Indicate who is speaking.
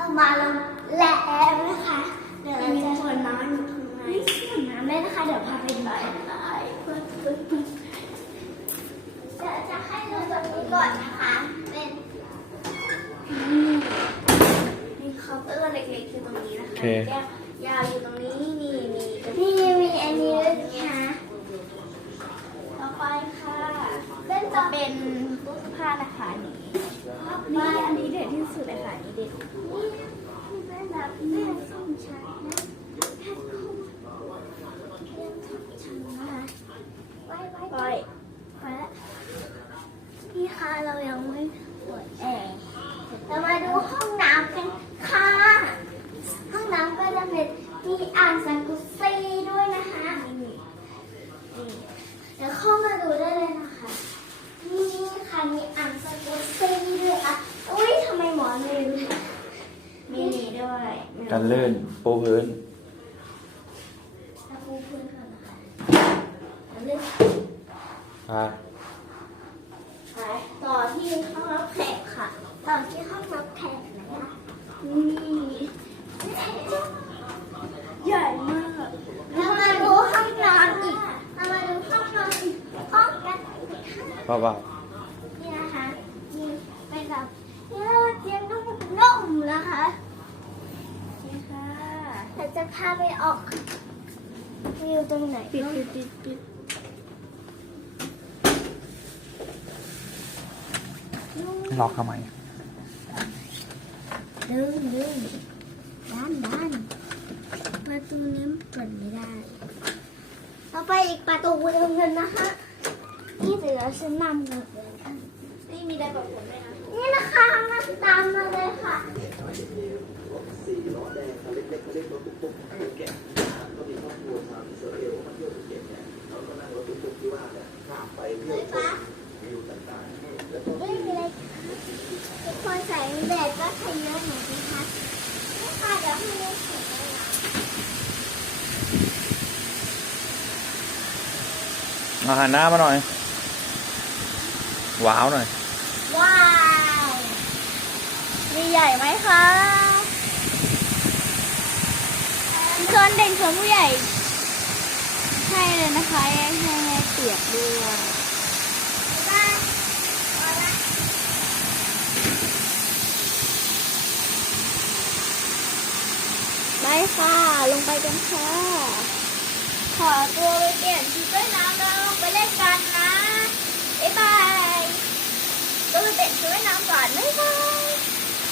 Speaker 1: เอามาลงแล้วนะคะเดี๋ยวเรามีจะส
Speaker 2: ่วนน้ำอยู่ข้างในไม่
Speaker 1: ส่วนน้ำเลยนะคะเดี๋ยวพาไปดูได้
Speaker 2: เพื่อเพื่อเพื่อ
Speaker 1: เดี๋ยวจะให้เราตรงนี้ก่อนนะคะเป็น
Speaker 2: มีเคาน์เตอร์เล็กๆอยู่ตรงนี้นะคะแก้วยาวอยู่ตรงนี้นี่มีกระ นี่มีอันนี้ด้วยค่
Speaker 1: ะ
Speaker 2: ต่อไปค่ะ
Speaker 1: เป็น จะ ต่อ เป
Speaker 2: ็นตู้เสื้อผ้านะคะนี่
Speaker 1: นี่
Speaker 2: นี่อัน นี้เด็ดที่สุ
Speaker 1: ดเลยค่ะอันนี่เด็ดนี่เป็นแบบแม่ส้มชันนะแค่คู่เรื่องส้มชันนะคะไว้ไว้ปไว้ล่อยไว้นี่ค่ะเรายังไม่
Speaker 2: เปิดแอร์เรามาดู
Speaker 1: ห้องน้ำกันค่ะ ห้องน้ำก็จะเป็นมีอ่างซักกุซี่ด้วยนะคะ
Speaker 2: นี่นี่
Speaker 1: เดี๋ยวเข้ามาดูได้เลยนะคะ นี่ค่ะมีอ่างซักกุซี่ด้วยค่ะอุ้ยทำไมหมอนลืม
Speaker 2: มีนี่ ด้วยกันลื่น
Speaker 3: ปูพื้น
Speaker 1: ตะปูพื้นก่อนนะคะแล้วเลือก
Speaker 3: อ่า
Speaker 2: ไปต่อที่ห้องรับแขกค่ะ
Speaker 1: ต่อที่ห้องรับแขกนะคะ
Speaker 2: นี่ใหญ่มากเรามาดูห้องนอนอีก
Speaker 1: เรามาดูห้องนอนอีกห้องกันอีกค่ะเบ
Speaker 3: า
Speaker 1: นี่นะคะนี่เป็นแบบนี่เราเตียงนุ่มๆนะคะ
Speaker 2: นี่ค่ะ
Speaker 1: เราจะ พาไปออกวิวตรงไหนปิดปิด
Speaker 2: ปิดปิด
Speaker 1: ล็อกท
Speaker 3: ำไม
Speaker 1: ดึงดึงด้านด้านประตูนี้เปิดไม่ได้ ต่อไปอีกประตูหนึงกันนะคะนี่เดี๋ยวฉันนำกันเลยค่ะ
Speaker 2: นี่มีได้แบบผมด้วยนะ
Speaker 1: นี่นะคะมาตามมาเลยค่ะ
Speaker 3: เล็กๆเรีกรถตุ๊กๆที่แก่ก็มีครอบครัวชาวอิสราเอลมาเที่ยวภูเก็ตเนี่ยเขาก็นั่งรถตุ๊กๆที่ว่าเนี่ยขับไป
Speaker 1: เที่ยวชมวิวต่างๆแล้วก็มีพอใส่แดดก็ใช้เยอะหน่อยนะคะไม่ค่ะเดี๋ยวให้เล็กเสร็จแล้ว
Speaker 3: อาหารหน้ามาหน่อย ว้าวหน่อย
Speaker 1: ว้าว
Speaker 2: มีใหญ่ไหมคะส่ วนเด็กส่วนผู้ใหญ่ ให้เลยนะคะให้ให้เปียกด้วย
Speaker 1: ได้เอ
Speaker 2: ได้ค่ะ ลงไปกันค่ะ ขอตัวไปเปลี่ยนชุดว่ายน้ำแล้วลงไปเล่นกันนะ